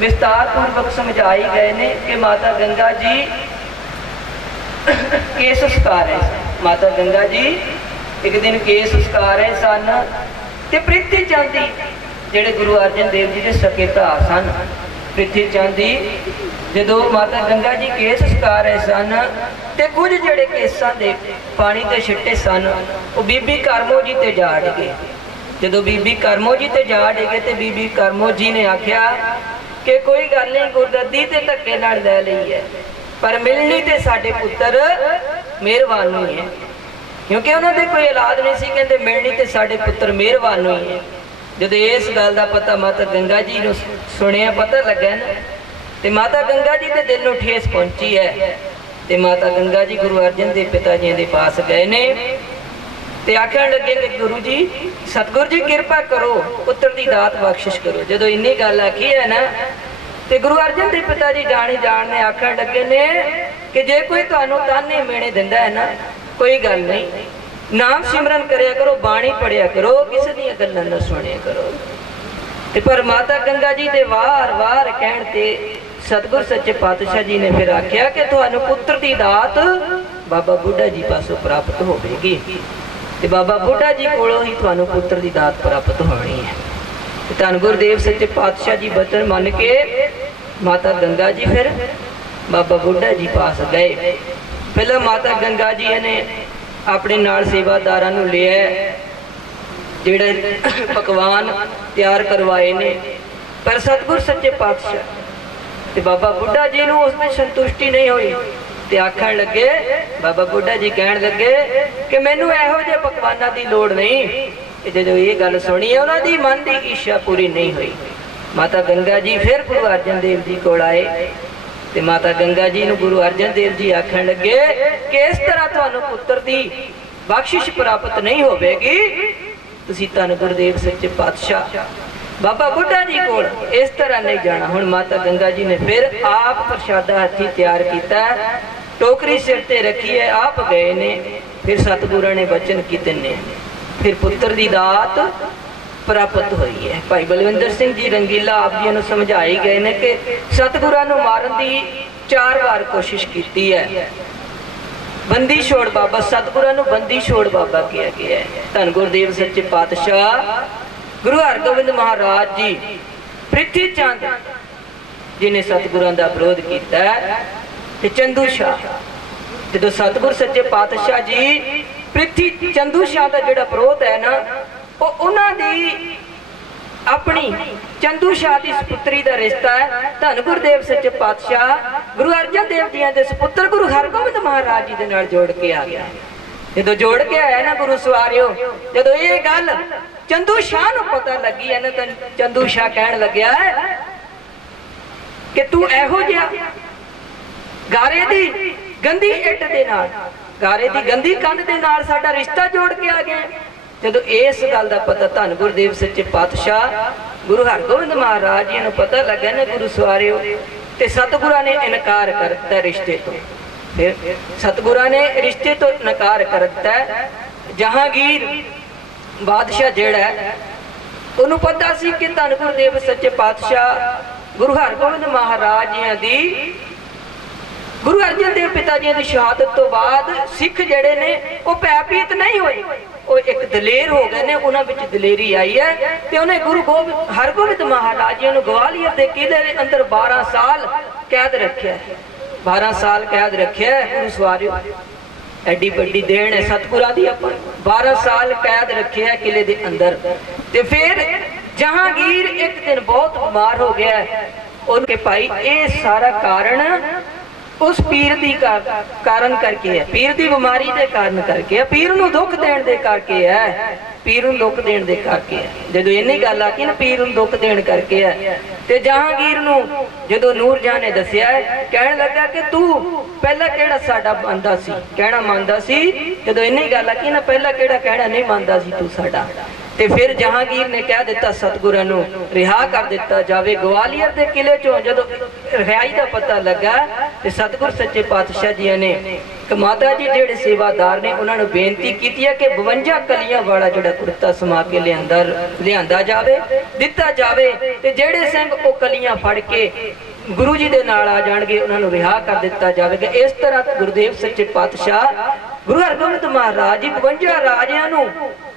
विस्तार पूर्वक समझाई गए ने कि माता गंगा जी केस सुका रहे। माता गंगा जी एक दिन केस सुका रहे सन ते प्रीति चंद जेड़े गुरु अर्जन देव जी के सके भरा सन, प्रीति चंद जो माता गंगा जी केस सुका रहे सन ते कुछ जेड़े केसां दे पानी ते छिट्टे सन वो बीबी करमो जी ते जा डिगे। जो बीबी करमो जी ते जा डिगे तो बीबी करमो जी ने आख्या कि कोई गल नहीं, गुरगद्दी ते धक्के नाल ले लई है, पर मिलनी ते साडे पुत्तर मेहरबान ही है, क्योंकि उन्होंने कोई औलाद नहीं सी, कहते मिलनी ते साडे पुत्तर मेहरबान ही है। जब इस गल का पता माता गंगा जी ने सुनिया, पता लगा ना, तो माता गंगा जी के दिल में ठेस पहुंची है। तो माता गंगा जी गुरु अर्जन देव पिता जी के पास गए ने ते आखन लगे कि गुरु जी, सतगुरु जी कृपा करो, पुत्र की दात बख्शिश करो। जो इन्नी गल आखी है ना, तो गुरु अर्जन देव पिता जी जाने जान ने आखन लगे ने कि जे कोई तुहानू ताने मेने दिंदा है ना, कोई गल नहीं, नाम सिमरन करया करो, बाणी पढ़िया करो, किसी दी गल्लां ना सुनिया करो। ते पर माता गंगा जी दे वार वार कहण ते सतगुर सच्चे पातशाह जी ने फिर आख्या कि तुहानू पुत्र की दात बाबा बुढ़ा जी पासों प्राप्त होगी, ते बाबा बुढ़ा जी कोलों ही तुहानू पुत्र की दात प्राप्त होनी है। धन गुरुदेव सच्चे पातशाह जी बचन मन के माता गंगा जी फिर बाबा बुढ़ा जी पास गए। पहले माता गंगा जी ने अपने नाल सेवादारां नूं लिया, जिहड़े पकवान तैयार करवाए ने, पर सतगुर सच्चे पातशाह ते बाबा बुढ़ा जी नूं उसमें संतुष्टि नहीं हुई। ते आखण लगे, बाबा बुढ़ा जी कहण लगे कि मैनू इहो जिहे पकवानां दी लोड़ नहीं। जो ये गल सुनी है, उन्हां दी मन की इच्छा पूरी नहीं हुई। माता गंगा जी फिर गुरु अर्जन देव जी कोल आए ते माता गंगा जी नूं गुरु अर्जन देव जी आखण लगे कि इस तरह तुहानू पुत्र दी बख्शिश प्राप्त नहीं होवेगी, तुसीं धन गुरुदेव सच्चे पातशाह बाबा बुढ़ा जी कोल इस तरह नहीं जाना। हुण माता गंगा जी ने फिर आप प्रसादा हथी तैयार किया, टोकरी सिर ते रखी है, आप गए ने, फिर सतगुरां ने वचन कीते ने, फिर पुत्र दी दात प्राप्त हुई है। भाई बलविंदर सिंह जी रंगीला आप जी नूं समझाई गए ने कि सतगुरां नूं मारन दी 4 बार कोशिश की है। बंदी छोड़ बाबा, सतगुरां नूं बंदी छोड़ बाबा किया गया है। धन गुरुदेव सच्चे पातशाह गुरु हरगोबिंद महाराज जी पृथ्वी चंद जिन्हें सतगुरां दा विरोध किया, चंदू शाह जो सतगुर सच्चे पातशाह जी पृथ्वी चंदू शाह का जोड़ा विरोध है ना, वो उन्होंने अपनी चंदू शाह की सपुत्री का रिश्ता है धन गुरुदेव सच्चे पातशाह गुरु अर्जन देव जी के सपुत्र गुरु हरगोबिंद महाराज जी के नाल जोड़ के आ गया। जो जोड़ के आया ना गुरु सवारियो, जो ये गल चंदू शाह को पता लगी है ना, तो चंदू शाह कहन लग्या है कि तू एहो जिहा गारे दी गंदी इट दे नाल, गारे दी गंदी कंध दे नाल साडा रिश्ता जोड़ के आ गया। जो इस गल का पता धन गुरुदेव सच्चे पातशाह गुरु हरगोबिंद महाराज जी को पता लगा ना गुरु सवारियो, ते सतगुरां ने इनकार कर दिता रिश्ते तो। फिर सतगुरां ने रिश्ते तो इनकार कर दिता। जहांगीर बादशाह जेड़ा है उन्होंने पता सी कि धन गुरुदेव सच्चे पातशाह गुरु हरगोबिंद महाराज जी दी गुरु अर्जन देव पिता जी की शहादत तो बाद सिख जेड़े ने वो भयभीत नहीं हुए, वो एक दलेर हो गए ने, उन्होंने दलेरी आई है। तो उन्हें गुरु हरगोबिंद महाराज जी ने ग्वालियर के किले के अंदर 12 साल कैद रखे, 12 साल कैद रखे। गुरु सवारियो एडी बड़ी देन है सतगुरां दी, अपन 12 साल कैद रखे है किले के अंदर। ते फिर जहांगीर एक दिन बहुत बीमार हो गया, उनके भाई ये सारा कारण उस पीर दी कारण करके है, पीर दी बीमारी के कारण करके है, पीर नूं दुख देण दे करके है, पीर नूं दुख देण दे करके है। जो इन्नी गल आखी ना पीर नूं दुख देण करके है, ते जहांगीर नूं जो नूरजहां ने दस्सिया कहण लगा कि तू पहला केड़ा साडा मानदा सी, कहना मानदा सी। जो इन्नी गल आखी ना पहला केड़ा कहना नहीं मानदा सी तू साडा, ਤੇ ਫਿਰ ਜਹਾਂਗੀਰ ਨੇ ਕਹਿ ਦਿੱਤਾ ਸਤਿਗੁਰਾਂ ਨੂੰ ਰਿਹਾ ਕਰ ਦਿੱਤਾ ਜਾਵੇ। ਗਵਾਲੀਅਰ ਦੇ ਕਿਲੇ ਚੋਂ ਜਦੋਂ ਰਿਹਾਈ ਦਾ ਪਤਾ ਲੱਗਾ ਤੇ ਸਤਿਗੁਰ ਸੱਚੇ ਪਾਤਸ਼ਾਹ ਜੀ ਨੇ ਕਿ ਮਾਤਾ ਜੀ ਜਿਹੜੇ ਸੇਵਾਦਾਰ ਨੇ ਉਹਨਾਂ ਨੂੰ ਬੇਨਤੀ ਕੀਤੀ ਹੈ ਕਿ 52 ਕਲੀਆਂ ਵਾਲਾ ਜਿਹੜਾ ਕੁੜਤਾ ਸਮਾ ਕੇ ਲਿਆਂਦਾ ਜਾਵੇ, ਦਿੱਤਾ ਜਾਵੇ, ਤੇ ਜਿਹੜੇ ਸਿੰਘ ਉਹ ਕਲੀਆਂ ਫੜ ਕੇ ਗੁਰੂ ਜੀ ਦੇ ਨਾਲ ਆ ਜਾਣਗੇ ਉਹਨਾਂ ਨੂੰ ਰਿਹਾ ਕਰ ਦਿੱਤਾ ਜਾਵੇਗਾ। ਇਸ ਤਰ੍ਹਾਂ ਗੁਰਦੇਵ ਸੱਚੇ ਪਾਤਸ਼ਾਹ ਗੁਰੂ ਹਰਗੋਬਿੰਦ ਮਹਾਰਾਜ ਜੀ 52 ਰਾਜਿਆਂ ਨੂੰ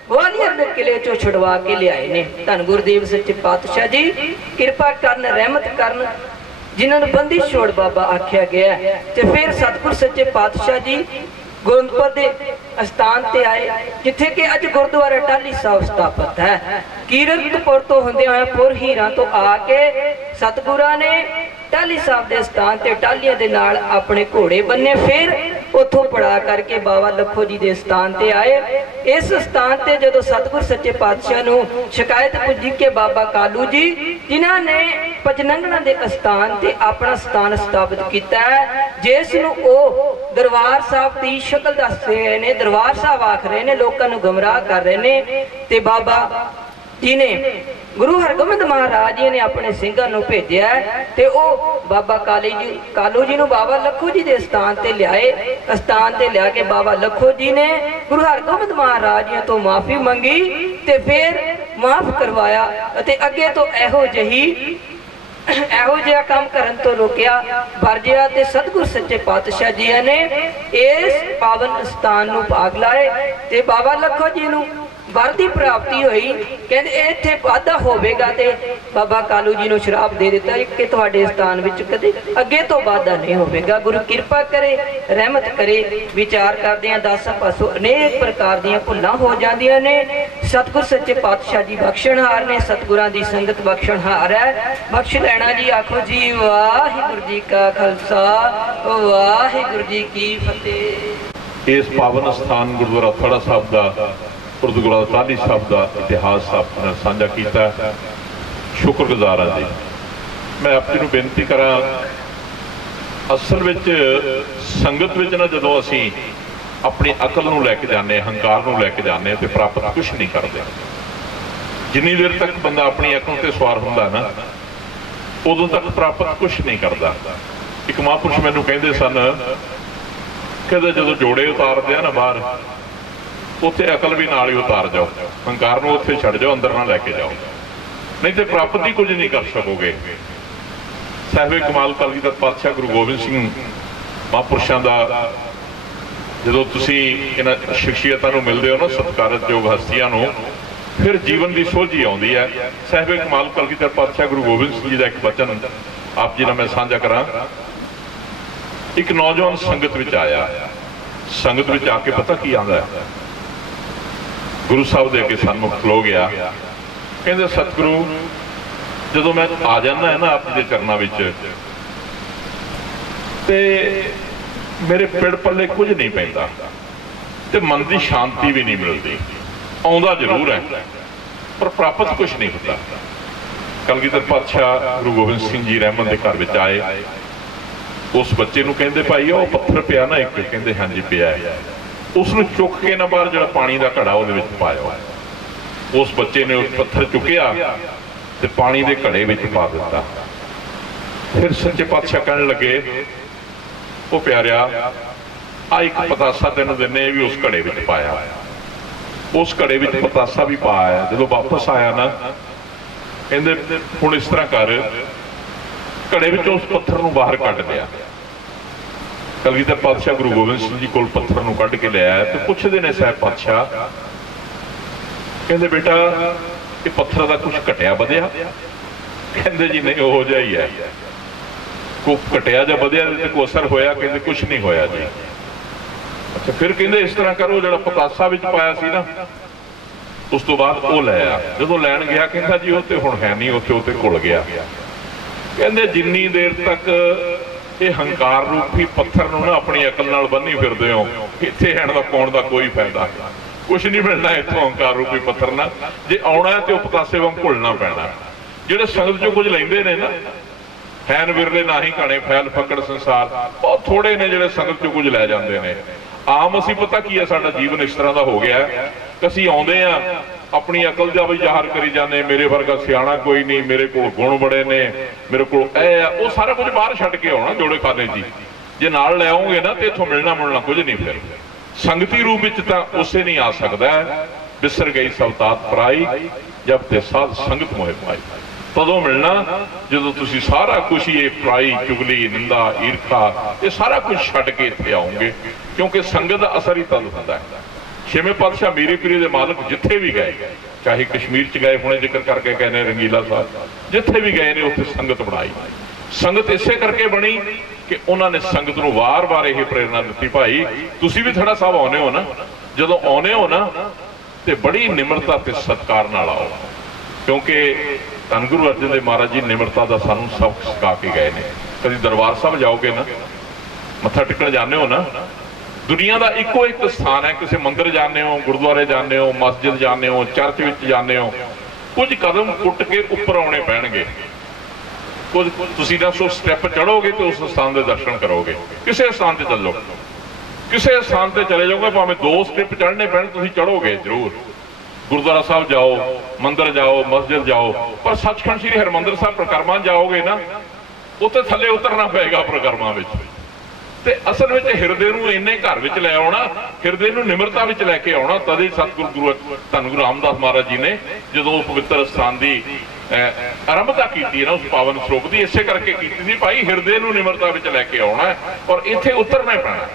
ਗਵਾਲੀਅਰ ਦੇ ਕਿਲੇ ਚੋਂ ਛੁਡਵਾ ਕੇ ਲਿਆਏ ਨੇ। ਧੰਨ ਗੁਰਦੇਵ ਸੱਚੇ ਪਾਤਸ਼ਾਹ ਜੀ ਕਿਰਪਾ ਕਰਨ, ਰਹਿਮਤ ਕਰਨ, ਜਿਨ੍ਹਾਂ ਨੂੰ ਬੰਦੀ ਛੋੜ ਬਾਬਾ ਆਖਿਆ ਗਿਆ। ਤੇ ਫਿਰ ਸਤਿਗੁਰ ਸੱਚੇ ਪਾਤਸ਼ਾਹ ਜੀ ਗੋਬਿੰਦਪੁਰ ਦੇ ਅਸਥਾਨ ਤੇ ਆਏ, ਜਿੱਥੇ ਕਿ ਅੱਜ ਗੁਰਦੁਆਰਾ ਟਾਹਲੀ ਸਾਹਿਬ ਸਥਾਪਿਤ ਹੈ। ਕੀਰਤਪੁਰ ਤੋਂ ਹੁੰਦੇ ਹੋਏ ਪੁਰ ਹੀਰਾਂ ਤੋਂ ਆ ਕੇ ਸਤਿਗੁਰਾਂ ਨੇ ਟਾਹਲੀ ਸਾਹਿਬ ਦੇ ਸਥਾਨ ਤੇ ਟਾਹਲੀਆਂ ਦੇ ਨਾਲ ਆਪਣੇ ਘੋੜੇ ਬੰਨੇ। ਫਿਰ ਉੱਥੋਂ ਪੜਾ ਕਰਕੇ ਬਾਬਾ ਲੱਖੋ ਜੀ ਦੇ ਸਥਾਨ ਤੇ ਆਏ। ਇਸ ਸਥਾਨ ਤੇ ਜਦੋਂ ਸਤਿਗੁਰ ਸੱਚੇ ਪਾਤਸ਼ਾਹ ਨੂੰ ਸ਼ਿਕਾਇਤ ਪੁੱਜੀ ਕਿ ਬਾਬਾ ਕਾਲੂ ਜੀ ਜਿਨ੍ਹਾਂ ਨੇ ਪਚਨੰਗਣਾ ਦੇ ਸਥਾਨ ਤੇ ਆਪਣਾ ਸਥਾਨ ਸਥਾਪਿਤ ਕੀਤਾ ਹੈ, ਜਿਸ ਨੂੰ ਉਹ ਦਰਬਾਰ ਸਾਹਿਬ ਦੀ ਸ਼ਕਲ ਦੱਸ ਰਹੇ ਨੇ, ਦਰਬਾਰ ਸਾਹਿਬ ਆਖ ਰਹੇ ਨੇ, ਲੋਕਾਂ ਨੂੰ ਗੁੰਮਰਾਹ ਕਰ ਰਹੇ ਨੇ। ਤੇ ਬਾਬਾ ਜੀ ਨੇ ਗੁਰੂ ਹਰਗੋਬਿੰਦ ਮਹਾਰਾਜ ਜੀ ਨੇ ਆਪਣੇ ਸਿੰਘਾਂ ਨੂੰ ਭੇਜਿਆ ਤੇ ਉਹ ਬਾਬਾ ਕਾਲੂ ਜੀ ਨੂੰ ਬਾਬਾ ਲੱਖੋ ਜੀ ਦੇ ਸਥਾਨ ਤੇ ਲਿਆਏ। ਸਥਾਨ ਤੇ ਲਿਆ ਕੇ ਬਾਬਾ ਲੱਖੋ ਜੀ ਨੇ ਗੁਰੂ ਹਰਗੋਬਿੰਦ ਮਹਾਰਾਜ ਜੀ ਤੋਂ ਮਾਫੀ ਮੰਗੀ ਤੇ ਫਿਰ ਮਾਫ ਕਰਵਾਇਆ ਅਤੇ ਅੱਗੇ ਤੋਂ ਇਹੋ ਜਿਹਾ ਕੰਮ ਕਰਨ ਤੋਂ ਰੋਕਿਆ, ਵਰਜਿਆ। ਤੇ ਸਤਿਗੁਰ ਸੱਚੇ ਪਾਤਸ਼ਾਹ ਜੀ ਨੇ ਇਸ ਪਾਵਨ ਸਥਾਨ ਨੂੰ ਭਾਗ ਲਾਏ ਤੇ ਬਾਬਾ ਲੱਖੋ ਜੀ ਨੂੰ ਵਰ ਦੀ ਪ੍ਰਾਪਤੀ ਹੋਈ। ਕਹਿੰਦੇ ਇੱਥੇ ਵਾਧਾ ਹੋਵੇਗਾ ਤੇ ਬਾਬਾ ਕਾਲੂ ਜੀ ਨੂੰ ਸ਼ਰਾਪ ਦੇ ਦਿੱਤਾ ਕਿ ਤੁਹਾਡੇ ਸਥਾਨ ਵਿੱਚ ਕਦੇ ਅੱਗੇ ਤੋਂ ਵਾਧਾ ਨਹੀਂ ਹੋਵੇਗਾ। ਗੁਰੂ ਕਿਰਪਾ ਕਰੇ, ਰਹਿਮਤ ਕਰੇ। ਵਿਚਾਰ ਕਰਦੇ ਆਂ 10 ਪਾਸੋਂ ਅਨੇਕ ਪ੍ਰਕਾਰ ਦੀਆਂ ਭੁੱਲਾਂ ਹੋ ਜਾਂਦੀਆਂ ਨੇ। ਸਤਿਗੁਰ ਸੱਚੇ ਪਾਤਸ਼ਾਹ ਜੀ ਬਖਸ਼ਣਹਾਰ ਨੇ, ਸਤਿਗੁਰਾਂ ਦੀ ਸੰਗਤ ਬਖਸ਼ਣਹਾਰ ਹੈ। ਬਖਸ਼ ਲੈਣਾ ਜੀ। ਆਖੋ ਜੀ ਵਾਹਿਗੁਰੂ ਜੀ ਕਾ ਖਾਲਸਾ, ਵਾਹਿਗੁਰੂ ਜੀ ਕੀ ਫਤਿਹ। ਇਸ ਪਾਵਨ ਸਥਾਨ ਗੁਰਦੁਆਰਾ ਥੜਾ ਸਾਹਿਬ ਦਾ, ਗੁਰਦੁਆਰਾ ਟਾਹਲੀ ਸਾਹਿਬ ਦਾ ਇਤਿਹਾਸ ਆਪ ਨਾਲ ਸਾਂਝਾ ਕੀਤਾ। ਸ਼ੁਕਰਗੁਜ਼ਾਰ ਹਾਂ ਜੀ। ਮੈਂ ਆਪ ਜੀ ਨੂੰ ਬੇਨਤੀ ਕਰਾਂ, ਅਸਲ ਵਿੱਚ ਸੰਗਤ ਵਿੱਚ ਨਾ ਜਦੋਂ ਅਸੀਂ ਆਪਣੀ ਅਕਲ ਨੂੰ ਲੈ ਕੇ ਜਾਂਦੇ, ਹੰਕਾਰ ਨੂੰ ਲੈ ਕੇ ਜਾਂਦੇ ਤੇ ਪ੍ਰਾਪਤ ਕੁਛ ਨਹੀਂ ਕਰਦੇ। ਜਿੰਨੀ ਦੇਰ ਤੱਕ ਬੰਦਾ ਆਪਣੀ ਅਕਲ ਤੇ ਸਵਾਰ ਹੁੰਦਾ ਨਾ, ਉਦੋਂ ਤੱਕ ਪ੍ਰਾਪਤ ਕੁਛ ਨਹੀਂ ਕਰਦਾ। ਇੱਕ ਮਹਾਂਪੁਰਸ਼ ਮੈਨੂੰ ਕਹਿੰਦੇ ਸਨ, ਕਹਿੰਦੇ ਜਦੋਂ ਜੋੜੇ ਉਤਾਰਦੇ ਆ ਨਾ ਬਾਹਰ, ਉੱਥੇ ਅਕਲ ਵੀ ਨਾਲ ਹੀ ਉਤਾਰ ਜਾਓ, ਹੰਕਾਰ ਨੂੰ ਉੱਥੇ ਛੱਡ ਜਾਓ, ਅੰਦਰ ਨਾ ਲੈ ਕੇ ਜਾਓ, ਨਹੀਂ ਤੇ ਪ੍ਰਾਪਤ ਹੀ ਕੁਝ ਨਹੀਂ ਕਰ ਸਕੋਗੇ। ਸਾਹਿਬੇ ਕਮਾਲ ਕਲਗੀਧਰ ਪਾਤਸ਼ਾਹ ਗੁਰੂ ਗੋਬਿੰਦ ਸਿੰਘ ਮਹਾਂਪੁਰਸ਼ਾਂ ਦਾ ਜਦੋਂ ਤੁਸੀਂ ਇਹਨਾਂ ਸ਼ਖਸੀਅਤਾਂ ਨੂੰ ਮਿਲਦੇ ਹੋ ਨਾ, ਸਤਿਕਾਰਯੋਗ ਹਸਤੀਆਂ ਨੂੰ, ਫਿਰ ਜੀਵਨ ਦੀ ਸੋਝੀ ਆਉਂਦੀ ਹੈ। ਸਾਹਿਬੇ ਕਮਾਲ ਕਲਗੀਧਰ ਪਾਤਸ਼ਾਹ ਗੁਰੂ ਗੋਬਿੰਦ ਸਿੰਘ ਜੀ ਦਾ ਇੱਕ ਬਚਨ ਆਪ ਜੀ ਨਾਲ ਮੈਂ ਸਾਂਝਾ ਕਰਾਂ। ਇੱਕ ਨੌਜਵਾਨ ਸੰਗਤ ਵਿੱਚ ਆਇਆ, ਸੰਗਤ ਵਿੱਚ ਆ ਕੇ ਪਤਾ ਕੀ ਆਂਦਾ, ਗੁਰੂ ਸਾਹਿਬ ਦੇ ਅੱਗੇ ਸਨਮੁਖ ਖਲੋ ਗਿਆ। ਕਹਿੰਦੇ ਸਤਿਗੁਰੂ, ਜਦੋਂ ਮੈਂ ਆ ਜਾਂਦਾ ਹੈ ਨਾ ਆਪ ਜੀ ਦੇ ਚਰਨਾਂ ਵਿੱਚ, ਤੇ ਮੇਰੇ ਪਿੜ ਪੱਲੇ ਕੁਝ ਨਹੀਂ ਪੈਂਦਾ ਤੇ ਮਨ ਦੀ ਸ਼ਾਂਤੀ ਵੀ ਨਹੀਂ ਮਿਲਦੀ। ਆਉਂਦਾ ਜ਼ਰੂਰ ਹੈ ਪਰ ਪ੍ਰਾਪਤ ਕੁਛ ਨਹੀਂ ਹੁੰਦਾ। ਕਲਗੀਧਰ ਪਾਤਸ਼ਾਹ ਗੁਰੂ ਗੋਬਿੰਦ ਸਿੰਘ ਜੀ ਰਹਿਮਤ ਦੇ ਘਰ ਵਿੱਚ ਆਏ। ਉਸ ਬੱਚੇ ਨੂੰ ਕਹਿੰਦੇ ਭਾਈ ਉਹ ਪੱਥਰ ਪਿਆ ਨਾ ਇੱਕ, ਕਹਿੰਦੇ ਹਾਂਜੀ ਪਿਆ। ਉਸ ਨੂੰ ਚੁੱਕ ਕੇ ਨਾ ਬਾਹਰ ਜਿਹੜਾ ਪਾਣੀ ਦਾ ਘੜਾ ਉਹਦੇ ਵਿੱਚ ਪਾਇਆ। ਉਸ ਬੱਚੇ ਨੇ ਉਸ ਪੱਥਰ ਚੁੱਕਿਆ ਤੇ ਪਾਣੀ ਦੇ ਘੜੇ ਵਿੱਚ ਪਾ ਦਿੱਤਾ। ਫਿਰ ਸੱਚੇ ਪਾਤਸ਼ਾਹ ਕਹਿਣ ਲੱਗੇ, ਉਹ ਪਿਆਰਿਆ, ਆ ਇੱਕ ਪਤਾਸਾ ਤੈਨੂੰ ਦਿੰਨੇ, ਇਹ ਵੀ ਉਸ ਘੜੇ ਵਿੱਚ ਪਾਇਆ। ਉਸ ਘੜੇ ਵਿੱਚ ਪਤਾਸਾ ਵੀ ਪਾਇਆ। ਜਦੋਂ ਵਾਪਸ ਆਇਆ ਨਾ, ਕਹਿੰਦੇ ਹੁਣ ਇਸ ਤਰ੍ਹਾਂ ਕਰ, ਘੜੇ ਵਿੱਚੋਂ ਉਸ ਪੱਥਰ ਨੂੰ ਬਾਹਰ ਕੱਢ ਲਿਆ। ਕਲਗੀਧਰ ਪਾਤਸ਼ਾਹ ਗੁਰੂ ਗੋਬਿੰਦ ਸਿੰਘ ਜੀ ਕੋਲ ਪੱਥਰ ਨੂੰ ਕੱਢ ਕੇ ਲਿਆਇਆ ਤੇ ਪੁੱਛਦੇ ਨੇ ਸਾਹਿਬ ਪਾਤਸ਼ਾਹ, ਕਹਿੰਦੇ ਬੇਟਾ ਇਹ ਪੱਥਰ ਦਾ ਕੁਝ ਘਟਿਆ ਵਧਿਆ? ਕਹਿੰਦੇ ਜੀ ਨਹੀਂ, ਉਹੋ ਜਿਹਾ ਹੀ ਹੈ। ਕੋਈ ਘਟਿਆ ਜਾਂ ਵਧਿਆ ਤੇ ਕੋਈ ਅਸਰ ਹੋਇਆ? ਕਹਿੰਦੇ ਕੁਛ ਨਹੀਂ ਹੋਇਆ ਜੀ। ਅੱਛਾ, ਫਿਰ ਕਹਿੰਦੇ ਇਸ ਤਰ੍ਹਾਂ ਕਰੋ, ਜਿਹੜਾ ਪਤਾਸਾ ਵਿੱਚ ਪਾਇਆ ਸੀ ਨਾ, ਉਸ ਤੋਂ ਬਾਅਦ ਉਹ ਲੈ ਆ। ਜਦੋਂ ਲੈਣ ਗਿਆ ਕਹਿੰਦਾ ਜੀ ਉਹ ਤੇ ਹੁਣ ਹੈ ਨਹੀਂ, ਉੱਥੇ ਘੁਲ ਗਿਆ। ਕਹਿੰਦੇ ਜਿੰਨੀ ਦੇਰ ਤੱਕ ਇਹ ਹੰਕਾਰ ਰੂਪੀ ਪੱਥਰ ਨੂੰ ਨਾ ਆਪਣੀ ਅਕਲ ਨਾਲ ਬੰਨੀ ਫਿਰਦੇ ਹੋ, ਇੱਥੇ ਹੈਣ ਦਾ ਪਾਉਣ ਦਾ ਕੋਈ ਫਾਇਦਾ, ਕੁਛ ਨਹੀਂ ਮਿਲਣਾ ਇੱਥੋਂ ਹੰਕਾਰ ਰੂਪੀ ਪੱਥਰ ਨਾਲ। ਜੇ ਆਉਣਾ ਤੇ ਉਹ ਪਤਾਸੇ ਵਾਂਗ ਘੁਲਣਾ ਪੈਣਾ। ਜਿਹੜੇ ਸੰਗਤ ਚੋਂ ਕੁਝ ਲੈਂਦੇ ਨੇ ਨਾ, ਹੈਨ ਵਿਰਲੇ ਨਾ ਹੀ ਘਾਣੇ ਫੈਲ ਫਕੜ ਸੰਸਾਰ, ਬਹੁਤ ਥੋੜੇ ਨੇ ਜਿਹੜੇ ਸੰਗਤ ਚੋਂ ਕੁਝ ਲੈ ਜਾਂਦੇ ਨੇ। ਆਮ ਅਸੀਂ ਪਤਾ ਕੀ ਹੈ, ਸਾਡਾ ਜੀਵਨ ਇਸ ਤਰ੍ਹਾਂ ਦਾ ਹੋ ਗਿਆ ਕਿ ਅਸੀਂ ਆਉਂਦੇ ਆ ਆਪਣੀ ਅਕਲ ਦਾ ਵੀ ਜ਼ਾਹਰ ਕਰੀ ਜਾਂਦੇ, ਮੇਰੇ ਵਰਗਾ ਸਿਆਣਾ ਕੋਈ ਨਹੀਂ, ਮੇਰੇ ਕੋਲ ਗੁਣ ਬੜੇ ਨੇ, ਮੇਰੇ ਕੋਲ ਇਹ ਆ ਉਹ ਸਾਰਾ ਕੁਝ ਬਾਹਰ ਛੱਡ ਕੇ ਆਉਣਾ ਜੋੜੇ ਖਾਨੇ ਜੀ। ਜੇ ਨਾਲ ਲੈ ਆਉਂਗੇ ਨਾ ਤੇ ਇੱਥੋਂ ਮਿਲਣਾ ਕੁਝ ਨਹੀਂ। ਫਿਰ ਸੰਗਤੀ ਰੂਪ ਵਿੱਚ ਤਾਂ ਉਸੇ ਨਹੀਂ ਆ ਸਕਦਾ। ਬਿਸਰ ਗਈ ਸਵਤਾਤ ਪਰਾਈ ਜਬ ਤੇ ਸਾਧ ਸੰਗਤ ਮੋਹਿ ਪਾਈ। ਤਦੋਂ ਮਿਲਣਾ ਜਦੋਂ ਤੁਸੀਂ ਸਾਰਾ ਕੁਝ ਇਹ ਪਰਾਈ, ਚੁਗਲੀ, ਨਿੰਦਾ, ਈਰਖਾ ਇਹ ਸਾਰਾ ਕੁਝ ਛੱਡ ਕੇ ਇੱਥੇ ਆਉਂਗੇ, ਕਿਉਂਕਿ ਸੰਗਤ ਦਾ ਅਸਰ ਹੀ ਤਦ ਹੁੰਦਾ ਹੈ। ਛੇਵੇਂ ਪਾਤਸ਼ਾਹ ਮੀਰੀ ਪੀਰੀ ਦੇ ਮਾਲਕ ਜਿੱਥੇ ਵੀ ਗਏ, ਚਾਹੇ ਕਸ਼ਮੀਰ ਚ ਗਏ, ਹੁਣੇ ਜ਼ਿਕਰ ਕਰਕੇ ਗਏ ਨੇ ਰੰਗੀਲਾ ਸਾਹਿਬ, ਜਿੱਥੇ ਵੀ ਗਏ ਨੇ ਉੱਥੇ ਸੰਗਤ ਬਣਾਈ। ਸੰਗਤ ਇਸੇ ਕਰਕੇ ਬਣੀ ਕਿ ਉਹਨਾਂ ਨੇ ਸੰਗਤ ਨੂੰ ਵਾਰ-ਵਾਰ ਇਹ ਪ੍ਰੇਰਨਾ ਦਿੱਤੀ, ਭਾਈ ਤੁਸੀਂ ਵੀ ਥੜਾ ਸਾਹਿਬ ਆਉਨੇ ਹੋ ਨਾ, ਜਦੋਂ ਆਉਨੇ ਹੋ ਨਾ ਤੇ ਬੜੀ ਨਿਮਰਤਾ ਤੇ ਸਤਿਕਾਰ ਨਾਲ ਆਓ, ਕਿਉਂਕਿ ਧੰਨ ਗੁਰੂ ਅਰਜਨ ਦੇਵ ਮਹਾਰਾਜ ਜੀ ਨਿਮਰਤਾ ਦਾ ਸਾਨੂੰ ਸਬਕ ਸਿਖਾ ਕੇ ਗਏ ਨੇ। ਕਦੀ ਦਰਬਾਰ ਸਾਹਿਬ ਜਾਓਗੇ ਨਾ, ਮੱਥਾ ਟੇਕਣ ਜਾਂਦੇ ਹੋ ਨਾ, ਦੁਨੀਆ ਦਾ ਇੱਕੋ ਇੱਕ ਸਥਾਨ ਹੈ, ਕਿਸੇ ਮੰਦਿਰ ਜਾਂਦੇ ਹੋ, ਗੁਰਦੁਆਰੇ ਜਾਂਦੇ ਹੋ, ਮਸਜਿਦ ਜਾਂਦੇ ਹੋ, ਚਰਚ ਵਿੱਚ ਜਾਂਦੇ ਹੋ, ਕੁਝ ਕਦਮ ਪੁੱਟ ਕੇ ਉੱਪਰ ਆਉਣੇ ਪੈਣਗੇ। ਕੁਝ ਤੁਸੀਂ ਨਾ ਸੋ ਸਟੈਪ ਚੜੋਗੇ ਤੇ ਉਸ ਸਥਾਨ ਦੇ ਦਰਸ਼ਨ ਕਰੋਗੇ। ਕਿਸੇ ਸਥਾਨ ਤੇ ਚੱਲੋ, ਕਿਸੇ ਸਥਾਨ ਤੇ ਚਲੇ ਜਾਓਗੇ, ਭਾਵੇਂ 2 ਸਟੈਪ ਚੜ੍ਹਨੇ ਪੈਣ, ਤੁਸੀਂ ਚੜੋਗੇ ਜ਼ਰੂਰ। ਗੁਰਦੁਆਰਾ ਸਾਹਿਬ ਜਾਓ, ਮੰਦਿਰ ਜਾਓ, ਮਸਜਿਦ ਜਾਓ, ਪਰ ਸੱਚਖੰਡ ਸ੍ਰੀ ਹਰਿਮੰਦਰ ਸਾਹਿਬ ਪ੍ਰਕਰਮਾਂ ਜਾਓਗੇ ਨਾ, ਉੱਥੇ ਥੱਲੇ ਉਤਰਨਾ ਪਏਗਾ ਪ੍ਰਕਰਮਾਂ ਵਿੱਚ। ਤੇ ਅਸਲ ਵਿੱਚ ਹਿਰਦੇ ਨੂੰ ਇੰਨੇ ਘਰ ਵਿੱਚ ਲੈ ਆਉਣਾ, ਹਿਰਦੇ ਨੂੰ ਨਿਮਰਤਾ ਵਿੱਚ ਲੈ ਕੇ ਆਉਣਾ। ਤਦੇ ਸਤਿਗੁਰੂ ਧੰਨ ਗੁਰੂ ਰਾਮਦਾਸ ਮਹਾਰਾਜ ਜੀ ਨੇ ਜਦੋਂ ਉਹ ਪਵਿੱਤਰ ਸਥਾਨ ਦੀ ਆਰੰਭਤਾ ਕੀਤੀ ਨਾ, ਉਸ ਪਾਵਨ ਸਰੂਪ ਦੀ, ਇਸੇ ਕਰਕੇ ਕੀਤੀ ਸੀ, ਭਾਈ ਹਿਰਦੇ ਨੂੰ ਨਿਮਰਤਾ ਵਿੱਚ ਲੈ ਕੇ ਆਉਣਾ ਔਰ ਇੱਥੇ ਉਤਰਨਾ ਪੈਣਾ।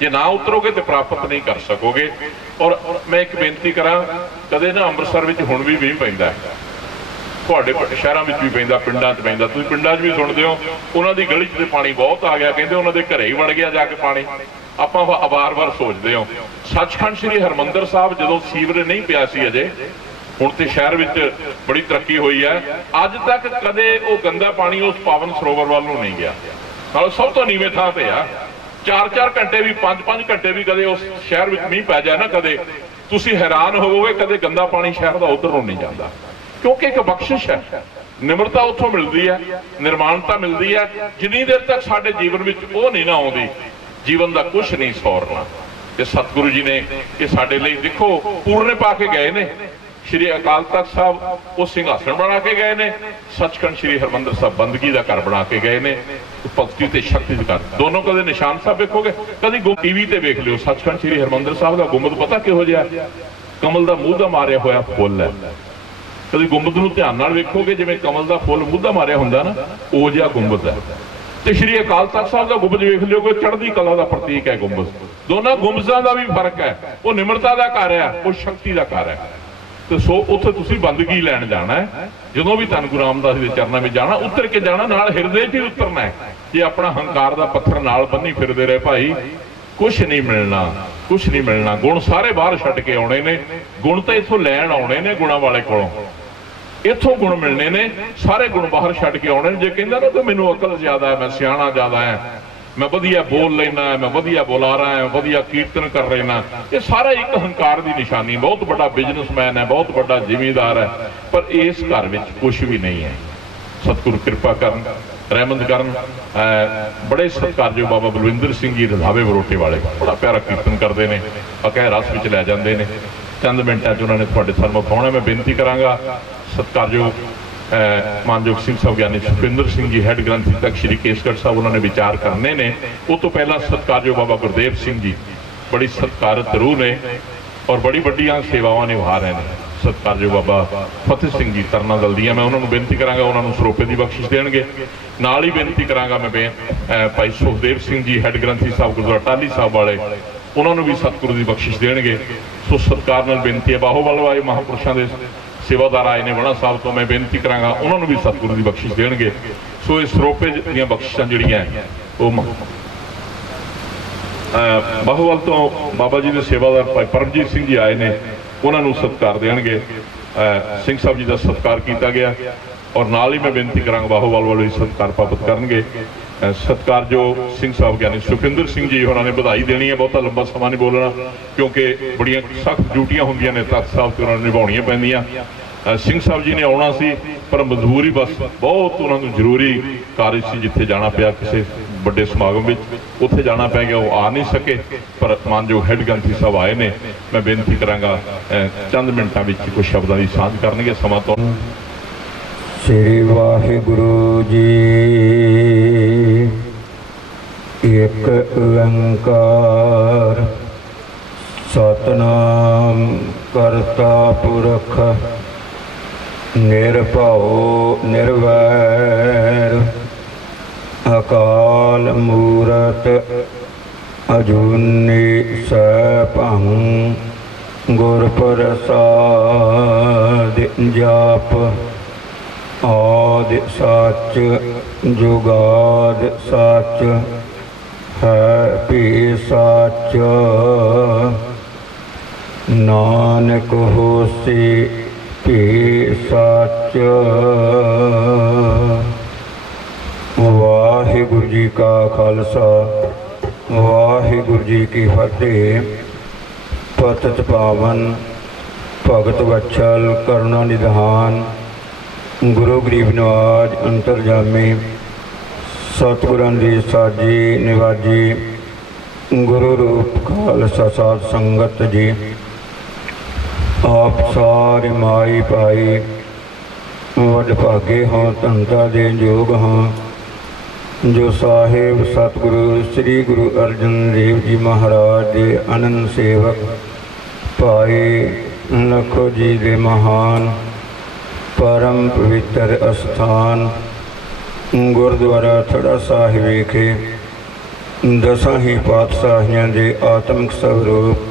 ਜੇ ਨਾ ਉਤਰੋਗੇ ਤੇ ਪ੍ਰਾਪਤ ਨਹੀਂ ਕਰ ਸਕੋਗੇ। ਔਰ ਮੈਂ ਇੱਕ ਬੇਨਤੀ ਕਰਾਂ, ਕਦੇ ਨਾ ਅੰਮ੍ਰਿਤਸਰ ਵਿੱਚ ਹੁਣ ਵੀ ਮੀਂਹ ਪੈਂਦਾ ਹੈ, ਤੁਹਾਡੇ ਸ਼ਹਿਰਾਂ ਵਿੱਚ ਵੀ ਪੈਂਦਾ, ਪਿੰਡਾਂ 'ਚ ਪੈਂਦਾ, ਤੁਸੀਂ ਪਿੰਡਾਂ 'ਚ ਵੀ ਸੁਣਦੇ ਹੋ, ਉਹਨਾਂ ਦੀ ਗਲੀ 'ਚ ਤੇ ਪਾਣੀ ਬਹੁਤ ਆ ਗਿਆ, ਕਹਿੰਦੇ ਉਹਨਾਂ ਦੇ ਘਰੇ ਹੀ ਵੜ ਗਿਆ ਜਾ ਕੇ ਪਾਣੀ। ਆਪਾਂ ਵਾਰ-ਵਾਰ ਸੋਚਦੇ ਹੋ, ਸੱਚਖੰਡ ਸ੍ਰੀ ਹਰਿਮੰਦਰ ਸਾਹਿਬ ਜਦੋਂ ਸੀਵਰੇਜ ਨਹੀਂ ਪਿਆ ਸੀ ਅਜੇ, ਹੁਣ ਤੇ ਸ਼ਹਿਰ ਵਿੱਚ ਬੜੀ ਤਰੱਕੀ ਹੋਈ ਹੈ, ਅੱਜ ਤੱਕ ਕਦੇ ਉਹ ਗੰਦਾ ਪਾਣੀ ਉਸ ਪਾਵਨ ਸਰੋਵਰ ਵੱਲ ਨੂੰ ਨਹੀਂ ਗਿਆ। ਨਾਲ ਸਭ ਤੋਂ ਨੀਵੇਂ ਥਾਂ ਤੇ ਆ, 4-4 ਘੰਟੇ ਵੀ 5-5 ਘੰਟੇ ਵੀ ਕਦੇ ਉਸ ਸ਼ਹਿਰ ਵਿੱਚ ਮੀਂਹ ਪੈ ਜਾਏ ਨਾ, ਕਦੇ ਤੁਸੀਂ ਹੈਰਾਨ ਹੋਵੋਗੇ, ਕਦੇ ਗੰਦਾ ਪਾਣੀ ਸ਼ਹਿਰ ਦਾ ਉਧਰ ਨੂੰ ਨਹੀਂ ਜਾਂਦਾ, ਕਿਉਂਕਿ ਇੱਕ ਬਖਸ਼ਿਸ਼ ਹੈ, ਨਿਮਰਤਾ ਉੱਥੋਂ ਮਿਲਦੀ ਹੈ, ਨਿਰਮਾਣਤਾ ਮਿਲਦੀ ਹੈ। ਜਿੰਨੀ ਦੇਰ ਤੱਕ ਸਾਡੇ ਜੀਵਨ ਵਿੱਚ ਉਹ ਨਹੀਂ ਨਾ ਆਉਂਦੀ, ਜੀਵਨ ਦਾ ਕੁਝ ਨਹੀਂ ਸੌਰਨਾ। ਤੇ ਸਤਿਗੁਰੂ ਜੀ ਨੇ ਇਹ ਸਾਡੇ ਲਈ ਦੇਖੋ ਪੂਰਨੇ ਪਾ ਕੇ ਗਏ ਨੇ। ਸ਼੍ਰੀ ਅਕਾਲ ਤਖਤ ਸਾਹਿਬ ਉਹ ਸਿੰਘਾਸਣ ਬਣਾ ਕੇ ਗਏ ਨੇ, ਸੱਚਖੰਡ ਸ਼੍ਰੀ ਹਰਿਮੰਦਰ ਸਾਹਿਬ ਬੰਦਗੀ ਦਾ ਘਰ ਬਣਾ ਕੇ ਗਏ ਨੇ, ਭਗਤੀ ਤੇ ਸ਼ਕਤੀ ਦਾ ਘਰ। ਦੋਨੋਂ ਕਦੇ ਨਿਸ਼ਾਨ ਸਾਹਿਬ ਵੇਖੋਗੇ, ਕਦੀ ਟੀਵੀ ਤੇ ਵੇਖ ਲਿਓ, ਸੱਚਖੰਡ ਸ਼੍ਰੀ ਹਰਿਮੰਦਰ ਸਾਹਿਬ ਦਾ ਗੁੰਬਦ ਪਤਾ ਕਿਹੋ ਜਿਹਾ, ਕਮਲ ਦਾ ਮੂੰਹ ਦਾ ਮਾਰਿਆ ਹੋਇਆ ਫੁੱਲ ਹੈ। ਕਦੀ ਗੁੰਬਦ ਨੂੰ ਧਿਆਨ ਨਾਲ ਵੇਖੋਗੇ, ਜਿਵੇਂ ਕਮਲ ਦਾ ਫੁੱਲ ਮੂੰਹ ਦਾ ਮਾਰਿਆ ਹੁੰਦਾ ਨਾ, ਉਹ ਜਿਹਾ ਗੁੰਬਦ ਹੈ। ਤੇ ਸ਼੍ਰੀ ਅਕਾਲ ਤਖਤ ਸਾਹਿਬ ਦਾ ਗੁੰਬਦ ਵੇਖ ਲਿਓਗੇ, ਚੜ੍ਹਦੀ ਕਲਾ ਦਾ ਪ੍ਰਤੀਕ ਹੈ ਗੁੰਬਦ। ਦੋਨਾਂ ਗੁੰਬਜ਼ਾਂ ਦਾ ਵੀ ਫਰਕ ਹੈ, ਉਹ ਨਿਮਰਤਾ ਦਾ ਘਰ ਹੈ, ਉਹ ਸ਼ਕਤੀ ਦਾ ਘਰ ਹੈ। ਤੇ ਸੋ ਉੱਥੇ ਤੁਸੀਂ ਬੰਦਗੀ ਲੈਣ ਜਾਣਾ ਹੈ, ਜਦੋਂ ਵੀ ਧੰਨ ਗੁਰੂ ਰਾਮਦਾਸ ਦੇ ਚਰਨਾਂ ਵਿੱਚ ਜਾਣਾ, ਉਤਰ ਕੇ ਜਾਣਾ, ਨਾਲ ਹਿਰਦੇ 'ਚ ਹੀ ਉਤਰਨਾ ਹੈ। ਜੇ ਆਪਣਾ ਹੰਕਾਰ ਦਾ ਪੱਥਰ ਨਾਲ ਬੰਨੀ ਫਿਰਦੇ ਰਹੇ ਭਾਈ, ਕੁਛ ਨਹੀਂ ਮਿਲਣਾ, ਕੁਛ ਨਹੀਂ ਮਿਲਣਾ। ਗੁਣ ਸਾਰੇ ਬਾਹਰ ਛੱਡ ਕੇ ਆਉਣੇ ਨੇ, ਗੁਣ ਤਾਂ ਇੱਥੋਂ ਲੈਣ ਆਉਣੇ ਨੇ, ਗੁਣਾਂ ਵਾਲੇ ਕੋਲੋਂ ਇੱਥੋਂ ਗੁਣ ਮਿਲਣੇ ਨੇ, ਸਾਰੇ ਗੁਣ ਬਾਹਰ ਛੱਡ ਕੇ ਆਉਣੇ ਨੇ। ਜੇ ਕਹਿੰਦਾ ਨਾ ਕਿ ਮੈਨੂੰ ਅਕਲ ਜ਼ਿਆਦਾ ਹੈ, ਮੈਂ ਸਿਆਣਾ ਜ਼ਿਆਦਾ ਹੈ, ਮੈਂ ਵਧੀਆ ਬੋਲ ਲੈਣਾ, ਮੈਂ ਵਧੀਆ ਬੁਲਾਰਾ ਹੈ, ਵਧੀਆ ਕੀਰਤਨ ਕਰ ਲੈਣਾ, ਇਹ ਸਾਰਾ ਇੱਕ ਹੰਕਾਰ ਦੀ ਨਿਸ਼ਾਨੀ। ਬਹੁਤ ਵੱਡਾ ਬਿਜ਼ਨਸਮੈਨ ਹੈ, ਬਹੁਤ ਵੱਡਾ ਜ਼ਿਮੀਂਦਾਰ ਹੈ, ਪਰ ਇਸ ਘਰ ਵਿੱਚ ਕੁਛ ਵੀ ਨਹੀਂ ਹੈ। ਸਤਿਗੁਰੂ ਕਿਰਪਾ ਕਰਨ, ਰਹਿਮਤ ਕਰਨ। ਬੜੇ ਸਤਿਕਾਰਯੋਗ ਬਾਬਾ ਬਲਵਿੰਦਰ ਸਿੰਘ ਜੀ ਰੰਧਾਵੇ ਬਰੋਟੇ ਵਾਲੇ ਬੜਾ ਪਿਆਰਾ ਕੀਰਤਨ ਕਰਦੇ ਨੇ, ਅਕਹਿ ਰਸ ਵਿੱਚ ਲੈ ਜਾਂਦੇ ਨੇ। ਚੰਦ ਮਿੰਟਾਂ 'ਚ ਉਹਨਾਂ ਨੇ ਤੁਹਾਡੇ ਸਾਹਮਣੇ ਵਿਖਾਉਣਾ। ਮੈਂ ਬੇਨਤੀ ਕਰਾਂਗਾ ਸਤਿਕਾਰਯੋਗ ਮਾਨਯੋਗ ਸਿੰਘ ਸਾਹਿਬ ਗਿਆਨੀ ਸੁਖਵਿੰਦਰ ਸਿੰਘ ਜੀ, ਹੈੱਡ ਗ੍ਰੰਥੀ ਤਖਤ ਸ਼੍ਰੀ ਕੇਸਗੜ੍ਹ ਸਾਹਿਬ, ਉਹਨਾਂ ਨੇ ਵਿਚਾਰ ਕਰਨੇ ਨੇ। ਉਹ ਤੋਂ ਪਹਿਲਾਂ ਸਤਿਕਾਰਯੋਗ ਬਾਬਾ ਗੁਰਦੇਵ ਸਿੰਘ ਜੀ ਬੜੀ ਸਤਿਕਾਰਤ ਰੂਹ ਨੇ ਔਰ ਬੜੀ ਵੱਡੀਆਂ ਸੇਵਾਵਾਂ ਨਿਭਾ ਰਹੇ ਨੇ। ਸਤਿਕਾਰਯੋਗ ਬਾਬਾ ਫਤਿਹ ਸਿੰਘ ਜੀ ਤਰਨਾ ਦਲ ਦੀਆਂ, ਮੈਂ ਉਹਨਾਂ ਨੂੰ ਬੇਨਤੀ ਕਰਾਂਗਾ ਉਹਨਾਂ ਨੂੰ ਸਰੋਪੇ ਦੀ ਬਖਸ਼ਿਸ਼ ਦੇਣਗੇ। ਨਾਲ ਹੀ ਬੇਨਤੀ ਕਰਾਂਗਾ ਮੈਂ ਭਾਈ ਸੁਖਦੇਵ ਸਿੰਘ ਜੀ, ਹੈੱਡ ਗ੍ਰੰਥੀ ਸਾਹਿਬ ਗੁਰਦੁਆਰਾ ਟਾਹਲੀ ਸਾਹਿਬ ਵਾਲੇ, ਉਹਨਾਂ ਨੂੰ ਵੀ ਸਤਿਗੁਰੂ ਦੀ ਬਖਸ਼ਿਸ਼ ਦੇਣਗੇ। ਸੋ ਸਤਿਕਾਰ ਨਾਲ ਬੇਨਤੀ ਹੈ, ਬਾਹੋਵਾਲ ਵਾਲੇ ਮਹਾਂਪੁਰਸ਼ਾਂ ਦੇ ਸੇਵਾਦਾਰ ਆਏ ਨੇ ਬਣਾ ਸਾਹਿਬ ਤੋਂ, ਮੈਂ ਬੇਨਤੀ ਕਰਾਂਗਾ ਉਹਨਾਂ ਨੂੰ ਵੀ ਸਤਿਗੁਰੂ ਦੀ ਬਖਸ਼ਿਸ਼ ਦੇਣਗੇ। ਸੋ ਇਹ ਸਰੋਪੇ ਦੀਆਂ ਬਖਸ਼ਿਸ਼ਾਂ ਜਿਹੜੀਆਂ ਉਹ ਬਾਹੋਵਾਲ ਤੋਂ ਬਾਬਾ ਜੀ ਦੇ ਸੇਵਾਦਾਰ ਭਾਈ ਪਰਮਜੀਤ ਸਿੰਘ ਜੀ ਆਏ ਨੇ, ਉਹਨਾਂ ਨੂੰ ਸਤਿਕਾਰ ਦੇਣਗੇ। ਸਿੰਘ ਸਾਹਿਬ ਜੀ ਦਾ ਸਤਿਕਾਰ ਕੀਤਾ ਗਿਆ ਔਰ ਨਾਲ ਹੀ ਮੈਂ ਬੇਨਤੀ ਕਰਾਂਗਾ ਬਾਹੋਵਾਲ ਵਾਲੇ ਸਤਿਕਾਰ ਪ੍ਰਾਪਤ ਕਰਨਗੇ। ਸਤਿਕਾਰਯੋਗ ਸਿੰਘ ਸਾਹਿਬ ਗਿਆਨੀ ਸੁਖਿੰਦਰ ਸਿੰਘ ਜੀ ਉਹਨਾਂ ਨੇ ਵਧਾਈ ਦੇਣੀ ਹੈ। ਬਹੁਤਾ ਲੰਬਾ ਸਮਾਂ ਨਹੀਂ ਬੋਲਣਾ, ਕਿਉਂਕਿ ਬੜੀਆਂ ਸਖਤ ਡਿਊਟੀਆਂ ਹੁੰਦੀਆਂ ਨੇ ਤਖਤ ਸਾਹਿਬ ਤੇ, ਉਹਨਾਂ ਨੂੰ ਨਿਭਾਉਣੀਆਂ ਪੈਂਦੀਆਂ। ਸਿੰਘ ਸਾਹਿਬ जी ने आना सी पर मजबूरी बस बहुत उन्होंने जरूरी कार्य से जिथे जाना पिया किसी बड़े समागम में उत्थे जाना पै गया, वो आ नहीं सके। पर मानयोग हैड ग्रंथी साहब आए ने, मैं बेनती करांगा चंद मिनटां विच कुछ शब्दां दी सांझ करनगे। समा तो श्री वाहिगुरु जी एक ओंकार सतनाम करता पुरख निरभव निर्वैर अकाल मूरत अजूनी सैभं गुर प्रसाद जाप आदि सच जुगाद सच है भी सच नानक होसी भी सच। वाहिगुरु जी का खालसा वाहिगुरु जी की फतेह। पतित पावन भगत वत्सल करुणा निधान गुरु गरीब नवाज अंतरजामी सतगुरां दी साजी निवाजी गुरु रूप खालसा साध संगत जी, आप सारे माई भाई वड भागे हों धनता दे योग हों जो साहिब सतगुरु श्री गुरु अर्जन देव जी महाराज के अनंत सेवक भाई लखो जी के महान परम पवित्र अस्थान गुरुद्वारा थड़ा साहिब विखे दसां ही पातशाहियां दे आत्मिक स्वरूप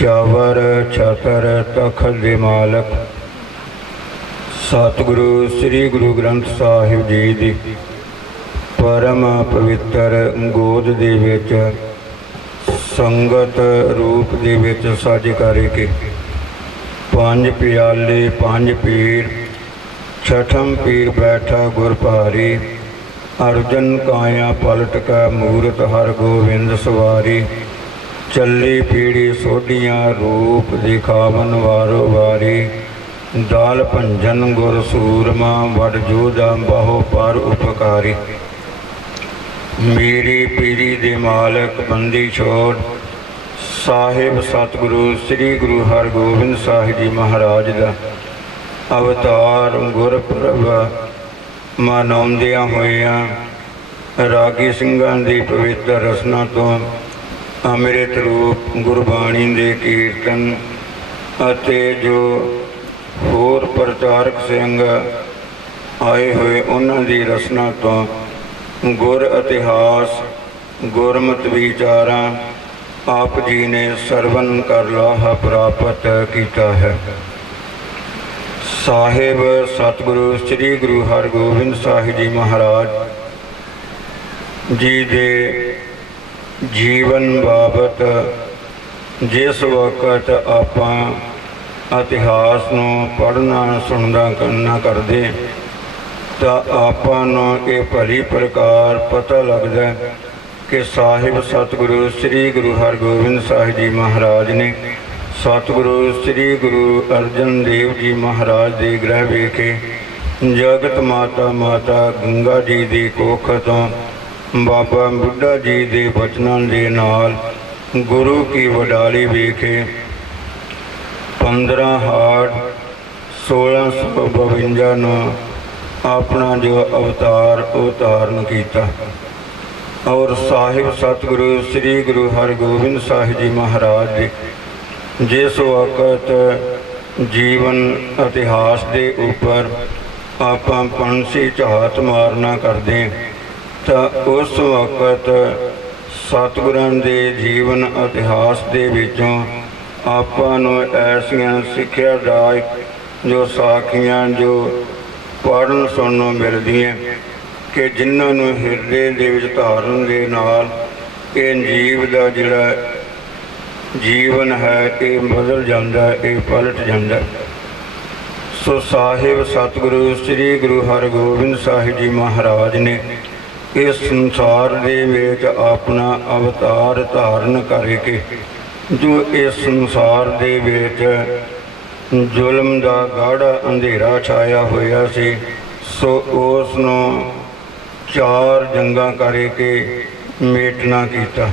चावर छातर तखत दे मालक सतगुरु श्री गुरु ग्रंथ साहिब जी दी परम पवित्र गोद दे विच संगत रूप दे विच सज करके पंज प्याले पंज पीर छठम पीर बैठा गुर भारी अर्जन काया पलट का मूरत हर गोविंद सवारी चली पीढ़ी सोडियां रूप दिखावन वारो वारी दाल भंजन गुर सूरमा वड जोधा बाहो पर उपकारी मेरी पीढ़ी दे मालक बंदी छोड़ साहिब सतगुरु श्री गुरु हरगोबिंद साहिब जी महाराज दा अवतार गुरपुरब मनाउंदियां होइयां रागी ਸਿੰਘਾਂ ਦੀ पवित्र रसना तो अमृत रूप गुरबाणी दे कीर्तन अते जो होर प्रचारक सिंह आए हुए उन्हां दी रसना तो गुर इतिहास गुरमत विचारां आप जी ने सरवण कर लाहा प्राप्त किया है। साहिब सतगुरु श्री गुरु हरगोबिंद साहिब जी महाराज जी दे जीवन बाबत जिस वक्त आपां इतिहास नूं पढ़ना सुनना करना करदे तां आपां नूं इह भली प्रकार पता लगदा कि साहिब सतगुरु श्री गुरु हरगोबिंद साहिब जी महाराज ने सतगुरु श्री गुरु अर्जन देव जी महाराज दे ग्रह वेखे जगत माता माता गंगा जी दी कोख तों बाबा बुढ़ा जी दे बचनां दे नाल गुरु की वडाली वेखे 15 हाड़ 1652 नूं अपना जो अवतार धारण किया और साहिब सतगुरु श्री गुरु हरगोबिंद साहिब जी महाराज जी जिस वक्त जीवन इतिहास के उपर आपां पंछी झात मारना करते तो उस वक्त सतगुरां दे जीवन इतिहास दे विचों आपां नूं ऐसियां सिक्ख्यादायक जो साखियां जो पढ़न सुनन मिलदियां कि जिन्हां नूं हिरदे दे विच धारण दे नाल इह जीव दा जिहड़ा जीवन है ये बदल जाता है, ये पलट जाता। सो साहिब सतगुरु श्री गुरु हरगोबिंद साहिब जी महाराज ने इस संसार दे विच अपना अवतार धारण करके जो इस संसार दे विच ਜ਼ੁਲਮ ਦਾ ਗਾੜਾ ਅੰਧੇਰਾ ਛਾਇਆ ਹੋਇਆ ਸੀ। ਸੋ ਉਸ ਨੂੰ 4 ਜੰਗਾਂ ਕਰਕੇ ਮੇਟਣਾ ਕੀਤਾ।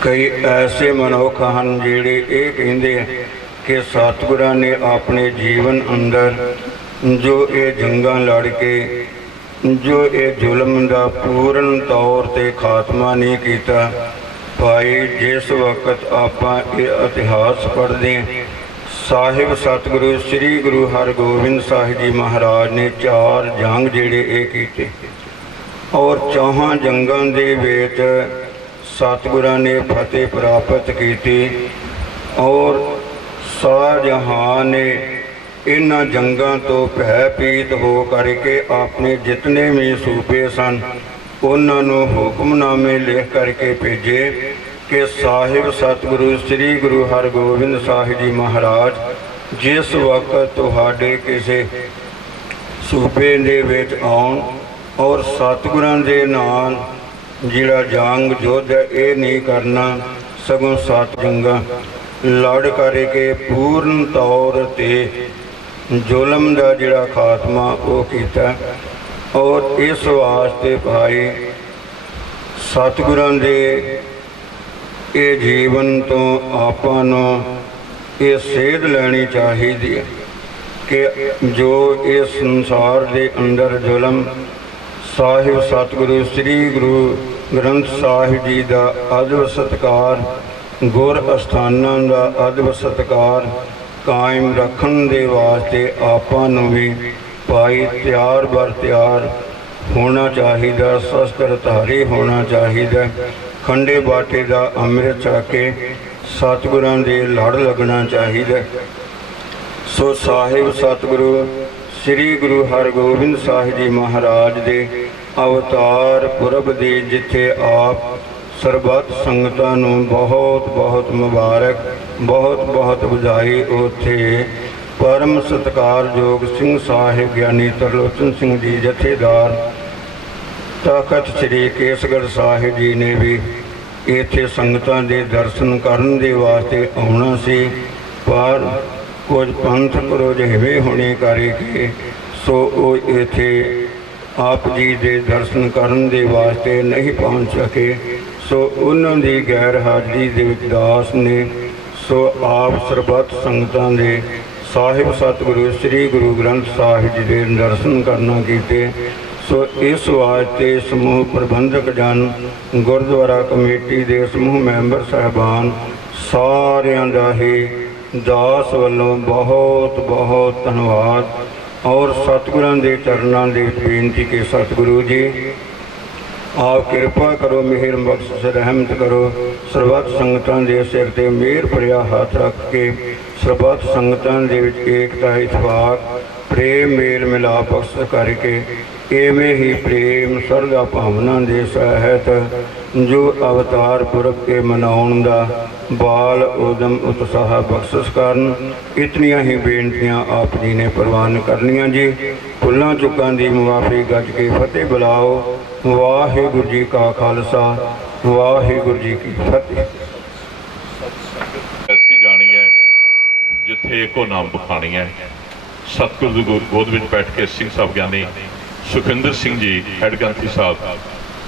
ਕਈ ਐਸੇ ਮਨੁੱਖ ਹਨ ਜਿਹੜੇ ਇਹ ਕਹਿੰਦੇ ਆ ਕਿ ਸਤਿਗੁਰਾਂ ਨੇ ਆਪਣੇ ਜੀਵਨ ਅੰਦਰ ਜੋ ਇਹ ਜੰਗਾਂ ਲੜ ਕੇ ਜੋ ਇਹ ਜ਼ੁਲਮ ਦਾ ਪੂਰਨ ਤੌਰ 'ਤੇ ਖਾਤਮਾ ਨਹੀਂ ਕੀਤਾ। ਭਾਈ ਜਿਸ ਵਕਤ ਆਪਾਂ ਇਹ ਇਤਿਹਾਸ ਪੜ੍ਹਦੇ ਹਾਂ, ਸਾਹਿਬ ਸਤਿਗੁਰੂ ਸ੍ਰੀ ਗੁਰੂ ਹਰਗੋਬਿੰਦ ਸਾਹਿਬ ਜੀ ਮਹਾਰਾਜ ਨੇ 4 ਜੰਗ ਜਿਹੜੇ ਇਹ ਕੀਤੇ ਔਰ 4 ਜੰਗਾਂ ਦੇ ਵਿੱਚ ਸਤਿਗੁਰਾਂ ਨੇ ਫਤਿਹ ਪ੍ਰਾਪਤ ਕੀਤੀ ਔਰ ਸ਼ਾਹਜਹਾਂ ਨੇ ਇਹਨਾਂ ਜੰਗਾਂ ਤੋਂ ਭੈ ਪੀਤ ਹੋ ਕਰਕੇ ਆਪਣੇ ਜਿਤਨੇ ਵੀ ਸੂਬੇ ਸਨ ਉਹਨਾਂ ਨੂੰ ਹੁਕਮਨਾਮੇ ਲਿਖ ਕਰਕੇ ਭੇਜੇ ਕਿ ਸਾਹਿਬ ਸਤਿਗੁਰੂ ਸ੍ਰੀ ਗੁਰੂ ਹਰਗੋਬਿੰਦ ਸਾਹਿਬ ਜੀ ਮਹਾਰਾਜ ਜਿਸ ਵਕਤ ਤੁਹਾਡੇ ਕਿਸੇ ਸੂਬੇ ਦੇ ਵਿੱਚ ਆਉਣ ਔਰ ਸਤਿਗੁਰਾਂ ਦੇ ਨਾਲ ਜਿਹੜਾ ਜੰਗ ਯੁੱਧ ਇਹ ਨਹੀਂ ਕਰਨਾ, ਸਗੋਂ 7 ਜੰਗਾਂ ਲੜ ਕਰਕੇ ਪੂਰਨ ਤੌਰ 'ਤੇ ਜ਼ੁਲਮ ਦਾ ਜਿਹੜਾ ਖਾਤਮਾ ਉਹ ਕੀਤਾ। ਔਰ ਇਸ ਵਾਸਤੇ ਭਾਈ ਸਤਿਗੁਰਾਂ ਦੇ ਇਹ ਜੀਵਨ ਤੋਂ ਆਪਾਂ ਨੂੰ ਇਹ ਸੇਧ ਲੈਣੀ ਚਾਹੀਦੀ ਹੈ ਕਿ ਜੋ ਇਸ ਸੰਸਾਰ ਦੇ ਅੰਦਰ ਜ਼ੁਲਮ ਸਾਹਿਬ ਸਤਿਗੁਰੂ ਸ੍ਰੀ ਗੁਰੂ ਗ੍ਰੰਥ ਸਾਹਿਬ ਜੀ ਦਾ ਅਦਬ ਸਤਿਕਾਰ, ਗੁਰ ਅਸਥਾਨਾਂ ਦਾ ਅਦਬ ਸਤਿਕਾਰ ਕਾਇਮ ਰੱਖਣ ਦੇ ਵਾਸਤੇ ਆਪਾਂ ਨੂੰ ਵੀ ਭਾਈ ਤਿਆਰ ਬਰ ਤਿਆਰ ਹੋਣਾ ਚਾਹੀਦਾ, ਸ਼ਸਤਰਧਾਰੀ ਹੋਣਾ ਚਾਹੀਦਾ, ਖੰਡੇ ਬਾਟੇ ਦਾ ਅੰਮ੍ਰਿਤ ਛਕ ਕੇ ਸਤਿਗੁਰਾਂ ਦੇ ਲੜ ਲੱਗਣਾ ਚਾਹੀਦਾ। ਸੋ ਸਾਹਿਬ ਸਤਿਗੁਰੂ ਸ੍ਰੀ ਗੁਰੂ ਹਰਗੋਬਿੰਦ ਸਾਹਿਬ ਜੀ ਮਹਾਰਾਜ ਦੇ ਅਵਤਾਰ ਪੁਰਬ ਦੀ ਜਿੱਥੇ ਆਪ ਸਰਬੱਤ ਸੰਗਤਾਂ ਨੂੰ ਬਹੁਤ ਬਹੁਤ ਮੁਬਾਰਕ, ਬਹੁਤ ਬਹੁਤ ਵਧਾਈ। ਉੱਥੇ ਪਰਮ ਸਤਿਕਾਰਯੋਗ ਸਿੰਘ ਸਾਹਿਬ ਗਿਆਨੀ ਤਰਲੋਚਨ ਸਿੰਘ ਜੀ ਜਥੇਦਾਰ ਤਖਤ ਸ੍ਰੀ ਕੇਸਗੜ੍ਹ ਸਾਹਿਬ ਜੀ ਨੇ ਵੀ ਇੱਥੇ ਸੰਗਤਾਂ ਦੇ ਦਰਸ਼ਨ ਕਰਨ ਦੇ ਵਾਸਤੇ ਆਉਣਾ ਸੀ, ਪਰ ਕੁਝ ਪੰਥਕ ਰੁਝੇਵੇਂ ਹੋਣੇ ਕਰਕੇ ਸੋ ਉਹ ਇੱਥੇ ਆਪ ਜੀ ਦੇ ਦਰਸ਼ਨ ਕਰਨ ਦੇ ਵਾਸਤੇ ਨਹੀਂ ਪਹੁੰਚ ਸਕੇ। ਸੋ ਉਹਨਾਂ ਦੀ ਗੈਰ ਹਾਜ਼ਰੀ ਦੇ ਵਿੱਚ ਦਾਸ ਨੇ ਸੋ ਆਪ ਸਰਬੱਤ ਸੰਗਤਾਂ ਦੇ ਸਾਹਿਬ ਸਤਿਗੁਰੂ ਸ੍ਰੀ ਗੁਰੂ ਗ੍ਰੰਥ ਸਾਹਿਬ ਜੀ ਦੇ ਦਰਸ਼ਨ ਕਰਨਾ ਕੀਤੇ। ਸੋ ਇਸ ਵਾਸਤੇ ਸਮੂਹ ਪ੍ਰਬੰਧਕ ਜਨ, ਗੁਰਦੁਆਰਾ ਕਮੇਟੀ ਦੇ ਸਮੂਹ ਮੈਂਬਰ ਸਾਹਿਬਾਨ ਸਾਰਿਆਂ ਦਾ ਹੀ ਦਾਸ ਵੱਲੋਂ ਬਹੁਤ ਬਹੁਤ ਧੰਨਵਾਦ ਔਰ ਸਤਿਗੁਰਾਂ ਦੇ ਚਰਨਾਂ ਦੇ ਬੇਨਤੀ ਕਿ ਸਤਿਗੁਰੂ ਜੀ ਆਪ ਕਿਰਪਾ ਕਰੋ, ਮਿਹਰ ਬਖਸ਼ ਰਹਿਮਤ ਕਰੋ, ਸਰਬੱਤ ਸੰਗਤਾਂ ਦੇ ਸਿਰ ਤੇ ਮਿਹਰ ਭਰਿਆ ਹੱਥ ਰੱਖ ਕੇ ਸਰਬੱਤ ਸੰਗਤਾਂ ਦੇ ਵਿੱਚ ਏਕਤਾ ਇਤਫਾਕ ਪ੍ਰੇਮ ਮੇਲ ਮਿਲਾਪ ਬਖਸ਼ ਕਰਕੇ ਇਵੇਂ ਹੀ ਪ੍ਰੇਮ ਸਰਦਾ ਭਾਵਨਾ ਦੇ ਸਹਿਤ ਜੋ ਅਵਤਾਰ ਪੁਰਬ ਕੇ ਮਨਾਉਣ ਦਾ ਬਾਲ ਉਦਮ ਉਤਸ਼ਾਹ ਬਖਸ਼ਿਸ਼ ਕਰਨ। ਇਤਨੀਆਂ ਹੀ ਬੇਨਤੀਆਂ ਆਪ ਜੀ ਨੇ ਪ੍ਰਵਾਨ ਕਰਨੀਆਂ ਜੀ। ਭੁੱਲਾਂ ਚੁੱਕਾਂ ਦੀ ਮੁਆਫੀ ਗੱਜ ਕੇ ਫਤਿਹ ਬੁਲਾਓ। ਵਾਹਿਗੁਰੂ ਜੀ ਕਾ ਖਾਲਸਾ, ਵਾਹਿਗੁਰੂ ਜੀ ਕੀ ਫਤਿਹ। ਐਸੀ ਜਾਣੀ ਹੈ ਜਿੱਥੇ ਇੱਕੋ ਨਾਮ ਬਖਾਣੀ ਹੈ। ਸਤਿਗੁਰੂ ਦੀ ਗੋਦ ਵਿੱਚ ਬੈਠ ਕੇ ਸਿੰਘ ਸਾਹਿਬ ਗਿਆਨੀ ਸੁਖਿੰਦਰ ਸਿੰਘ ਜੀ ਹੈਡ ਗ੍ਰੰਥੀ ਸਾਹਿਬ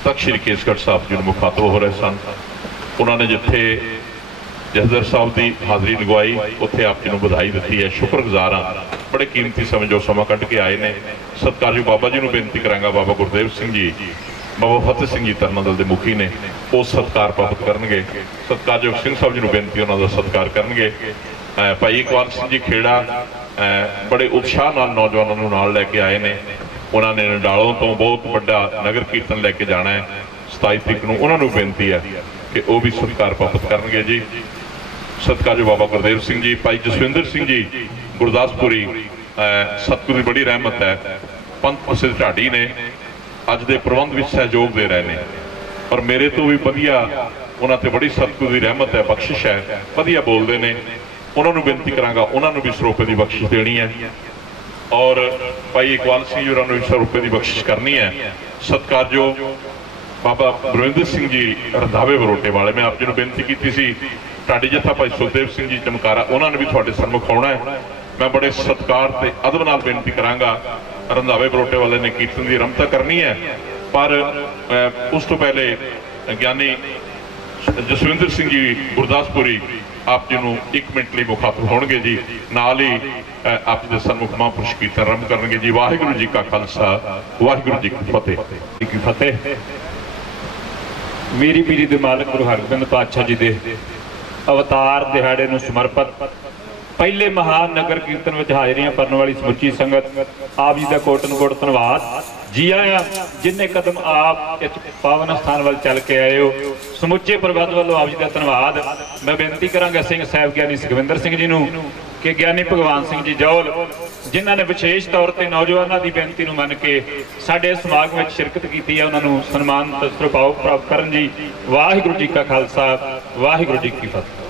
ਤਖਤ ਸ੍ਰੀ ਕੇਸਗੜ੍ਹ ਸਾਹਿਬ ਜੀ ਨੂੰ ਮੁਖਾਤਬ ਹੋ ਰਹੇ ਸਨ। ਉਹਨਾਂ ਨੇ ਜਿੱਥੇ ਜਥੇਦਾਰ ਸਾਹਿਬ ਦੀ ਹਾਜ਼ਰੀ ਲਗਵਾਈ ਉੱਥੇ ਆਪ ਜੀ ਨੂੰ ਵਧਾਈ ਦਿੱਤੀ ਹੈ। ਸ਼ੁਕਰਗੁਜ਼ਾਰ ਹਾਂ, ਬੜੇ ਕੀਮਤੀ ਸਮੇਂ ਜੋ ਸਮਾਂ ਕੱਢ ਕੇ ਆਏ ਨੇ। ਸਤਿਕਾਰਯੋਗ ਬਾਬਾ ਜੀ ਨੂੰ ਬੇਨਤੀ ਕਰਾਂਗਾ, ਬਾਬਾ ਗੁਰਦੇਵ ਸਿੰਘ ਜੀ, ਬਾਬਾ ਫਤਿਹ ਸਿੰਘ ਜੀ ਤਰਨਾ ਦਲ ਦੇ ਮੁਖੀ ਨੇ, ਉਹ ਸਤਿਕਾਰ ਪ੍ਰਾਪਤ ਕਰਨਗੇ। ਸਤਿਕਾਰਯੋਗ ਸਿੰਘ ਸਾਹਿਬ ਜੀ ਨੂੰ ਬੇਨਤੀ ਉਹਨਾਂ ਦਾ ਸਤਿਕਾਰ ਕਰਨਗੇ। ਭਾਈ ਇਕਬਾਲ ਸਿੰਘ ਜੀ ਖੇੜਾ ਬੜੇ ਉਤਸ਼ਾਹ ਨਾਲ ਨੌਜਵਾਨਾਂ ਨੂੰ ਨਾਲ ਲੈ ਕੇ ਆਏ ਨੇ। ਉਹਨਾਂ ਨੇ ਨਡਾਲੋਂ ਤੋਂ ਬਹੁਤ ਵੱਡਾ ਨਗਰ ਕੀਰਤਨ ਲੈ ਕੇ ਜਾਣਾ ਹੈ 27 ਤਰੀਕ ਨੂੰ। ਉਹਨਾਂ ਨੂੰ ਬੇਨਤੀ ਹੈ ਕਿ ਉਹ ਵੀ ਸਤਿਕਾਰ ਪ੍ਰਾਪਤ ਕਰਨਗੇ ਜੀ। ਸਤਿਕਾਰਯੋਗ ਬਾਬਾ ਗੁਰਦੇਵ ਸਿੰਘ ਜੀ, ਭਾਈ ਜਸਵਿੰਦਰ ਸਿੰਘ ਜੀ ਗੁਰਦਾਸਪੁਰੀ, ਸਤਿਗੁਰੂ ਦੀ ਬੜੀ ਰਹਿਮਤ ਹੈ, ਪੰਥ ਪ੍ਰਸਿੱਧ ਢਾਡੀ ਨੇ, ਅੱਜ ਦੇ ਪ੍ਰਬੰਧ ਵਿੱਚ ਸਹਿਯੋਗ ਦੇ ਰਹੇ ਨੇ। ਪਰ ਮੇਰੇ ਤੋਂ ਵੀ ਵਧੀਆ ਉਹਨਾਂ ਤੇ ਬੜੀ ਸਤਿਗੁਰੂ ਦੀ ਰਹਿਮਤ ਹੈ, ਬਖਸ਼ਿਸ਼ ਹੈ, ਵਧੀਆ ਬੋਲਦੇ ਨੇ। ਉਹਨਾਂ ਨੂੰ ਬੇਨਤੀ ਕਰਾਂਗਾ ਉਹਨਾਂ ਨੂੰ ਵੀ 100 ਰੁਪਏ ਦੀ ਬਖਸ਼ਿਸ਼ ਦੇਣੀ ਹੈ ਔਰ ਭਾਈ ਇਕਬਾਲ ਸਿੰਘ ਜੀ ਹੋਰਾਂ ਨੂੰ 100 ਰੁਪਏ ਦੀ ਬਖਸ਼ਿਸ਼ ਕਰਨੀ ਹੈ। ਸਤਿਕਾਰਯੋਗ बाबा बलविंदर सिंह जी रंधावे बरोटे वाले, मैं आप जी को बेनती की सी ढाडी जत्था भाई सुखदेव सिंह जी चमकारा, उन्होंने भी थोड़े सन्मुख आना है। मैं बड़े सत्कार ते अदब नाल बेनती करांगा, रंधावे बरोटे वाले ने कीर्तन की रमता करनी है, पर उस तो पहले ज्ञानी जसविंदर सिंह जी गुरदासपुरी आप जी को 1 मिनट लिए मुखातब होंगे जी, नाल ही आप जी के सन्मुख महापुरुष कीर्तन आरंभ करेंगे जी। वाहिगुरू जी का खालसा, वाहिगुरू जी की फतेह। की फतेह। मेरी पीरी दे मालक गुरु हरगोबिंद पातशाह जी दे अवतार दिहाड़े नूं समर्पित पहले महान नगर कीर्तन में हाजरियां भरन वाली समुची संगत आप जी का कोटन कोट धन्नवाद। जी आया जिन्ने कदम आप इस पावन स्थान वाल चल के आए हो, समुचे प्रबंध वालों आप जी का धन्नवाद। मैं बेनती करांगा सिंह साहब ज्ञानी सुखविंदर सिंह जी नूं कि ज्ञानी भगवान सिंह जी जौल जिन्होंने विशेष तौर पर नौजवानों की बेनती मन के साडे समागम में शिरकत की है, उन्होंने सन्मान सरपाव प्राप्त करन जी। वाहिगुरू जी का खालसा, वाहिगुरू जी की फतेह।